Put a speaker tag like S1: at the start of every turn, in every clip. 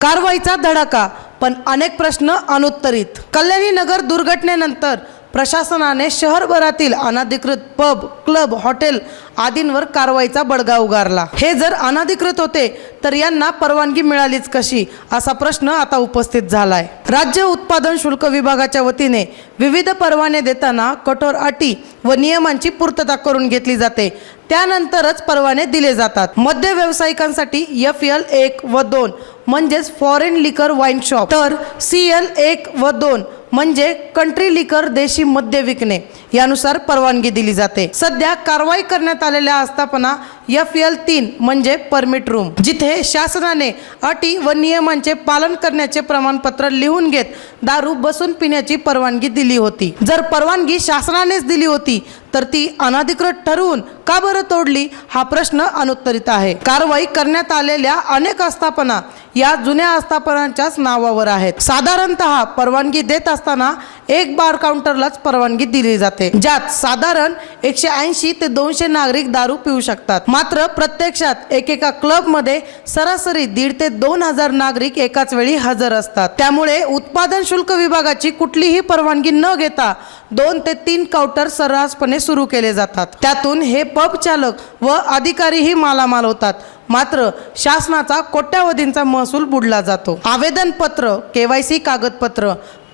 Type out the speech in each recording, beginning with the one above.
S1: कारवाईचा धडाका पण अनेक प्रश्न अनुत्तरित. कल्याणी नगर दुर्घटनेनंतर प्रशासनाने शहरभरातील अनधिकृत पब क्लब हॉटेल आदींवर कारवाईचा बडगा उगारला. हे जर अनधिकृत होते तर यांना परवानगी मिळालीच कशी असा प्रश्न आता उपस्थित झालाय. राज्य उत्पादन शुल्क विभागाच्या वतीने विविध परवाने देताना कठोर अटी व नियमांची पूर्तता करून घेतली जाते. त्यानंतरच परवाने दिले जातात. मद्य व्यावसायिकांसाठी एफ एल एक व दोन म्हणजेच फॉरेन लिकर वाईन शॉप. तर सी एल एक व दोन म्हणजे कंट्री लिकर देशी मद्य विकणे यानुसार परवानगी दिली जाते. सध्या कारवाई करण्यात आलेल्या आस्थापना एफ एल तीन म्हणजे परमिट रूम जिथे शासनाने अटी व नियमांचे पालन करण्याचे प्रमाणपत्र लिहून घेत दारू बसून पिण्याची परवानगी दिली होती. जर परवानगी शासनानेच दिली होती तर ती अनाधिकृत ठरवून का बरं तोडली? हा प्रश्न अनुत्तरित आहे. कारवाई करण्यात आलेल्या अनेक आस्थापना या जुन्या आस्थापनांच्याच नावावर आहेत. साधारणतः परवानगी देत असताना एक बार काउंटरलाच परवानगी दिली जाते. ज्यात साधारण एकशे ऐंशी ते दोनशे नागरिक दारू पिऊ शकतात. मात्र प्रत्यक्षात एकेका क्लबमध्ये सरासरी दीड ते दोन हजार नागरिक एकाच वेळी हजर असतात. त्यामुळे उत्पादन शुल्क विभागाची कुठलीही परवानगी न घेता दोन ते तीन काउंटर सर्रासपणे सुरू केले जातात. त्यातून हे पब चालक व अधिकारीही मालामाल होतात. मात्र शासनाचा कोट्यावधींचा महसूल बुडला जातो. आवेदनपत्र के वाय केवायसी कागदपत्र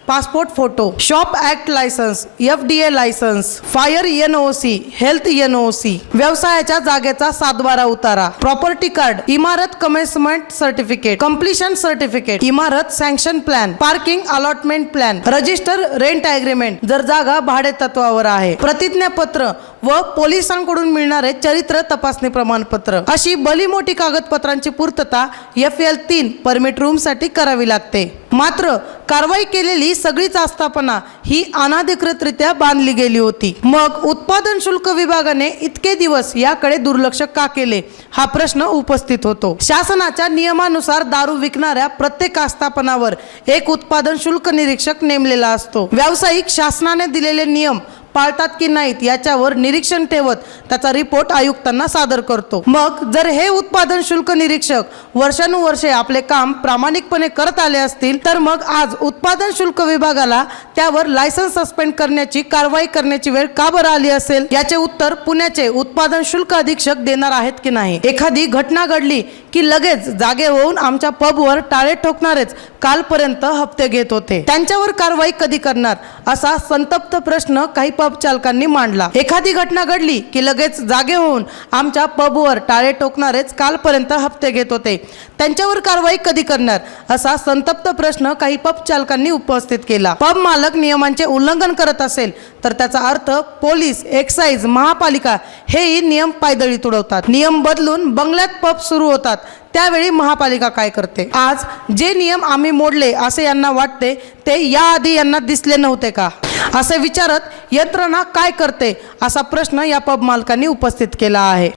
S1: passport photo shop act licence F D A licence fire N O C health N O C व्यवसायाच्या जागेचा सातबारा उतारा प्रॉपर्टी कार्ड इमारत कमेन्समेंट सर्टिफिकेट कम्प्लिशन सर्टिफिकेट इमारत sanction plan parking allotment plan register rent agreement जर जागा भाडे तत्वावर आहे. प्रतिज्ञापत्र व पोलिसांकडून मिळणारे चरित्र तपासणी प्रमाणपत्र. अशी भली मोठी कागदपत्रांची पूर्तता एफ एल तीन परमिट रूमसाठी करावी लागते. मात्र कारवाई केलेली सगळीच आस्थापना ही अनाधिकृतरित्या बांधली गेली होती. मग उत्पादन शुल्क विभागाने इतके दिवस याकडे दुर्लक्ष का केले? हा प्रश्न उपस्थित होतो. शासनाच्या नियमानुसार दारू विकणाऱ्या प्रत्येक आस्थापनावर एक उत्पादन शुल्क निरीक्षक नेमलेला असतो. व्यावसायिक शासनाने दिलेले नियम पाळतात की नाहीत याच्यावर निरीक्षण ठेवत त्याचा रिपोर्ट आयुक्तांना सादर करतो. मग जर हे उत्पादन शुल्क निरीक्षक वर्षानुवर्षे आपले काम प्रामाणिकपणे करत आले असतील तर मग आज उत्पादन शुल्क विभागाला त्यावर लायसन्स सस्पेंड करण्याची कारवाई करण्याची वेळ का बरं आली असेल? याचे उत्तर पुण्याचे उत्पादन शुल्क अधीक्षक देणार आहेत की नाही? एखादी घटना घडली की लगेच जागे होऊन आमच्या पबवर टाळे ठोकणारेच कालपर्यंत हप्ते घेत होते. त्यांच्यावर कारवाई कधी करणार? असा संतप्त प्रश्न काही पब चालकांनी मांडला. एखादी घटना घडली की लगेच जागे होऊन आमच्या पबवर टाळे ठोकणारेच कालपर्यंत हप्ते घेत होते. त्यांच्यावर कारवाई कधी करणार? असा संतप्त प्रश्न काही पब चालकांनी उपस्थित केला. पब मालक नियमांचे उल्लंघन करत असेल तर त्याचा अर्थ पोलीस एक्साईज महापालिका हेही नियम पायदळी तुडवतात. नियम बदलून बंगल्यात पब सुरू होतात. त्यावेळी महापालिका काय करते? आज जे नियम आम्ही मोडले असे यांना वाटते ते याआधी यांना दिसले नव्हते का? असे विचारत यंत्रणा काय करते असा प्रश्न या पब मालकांनी उपस्थित केला आहे.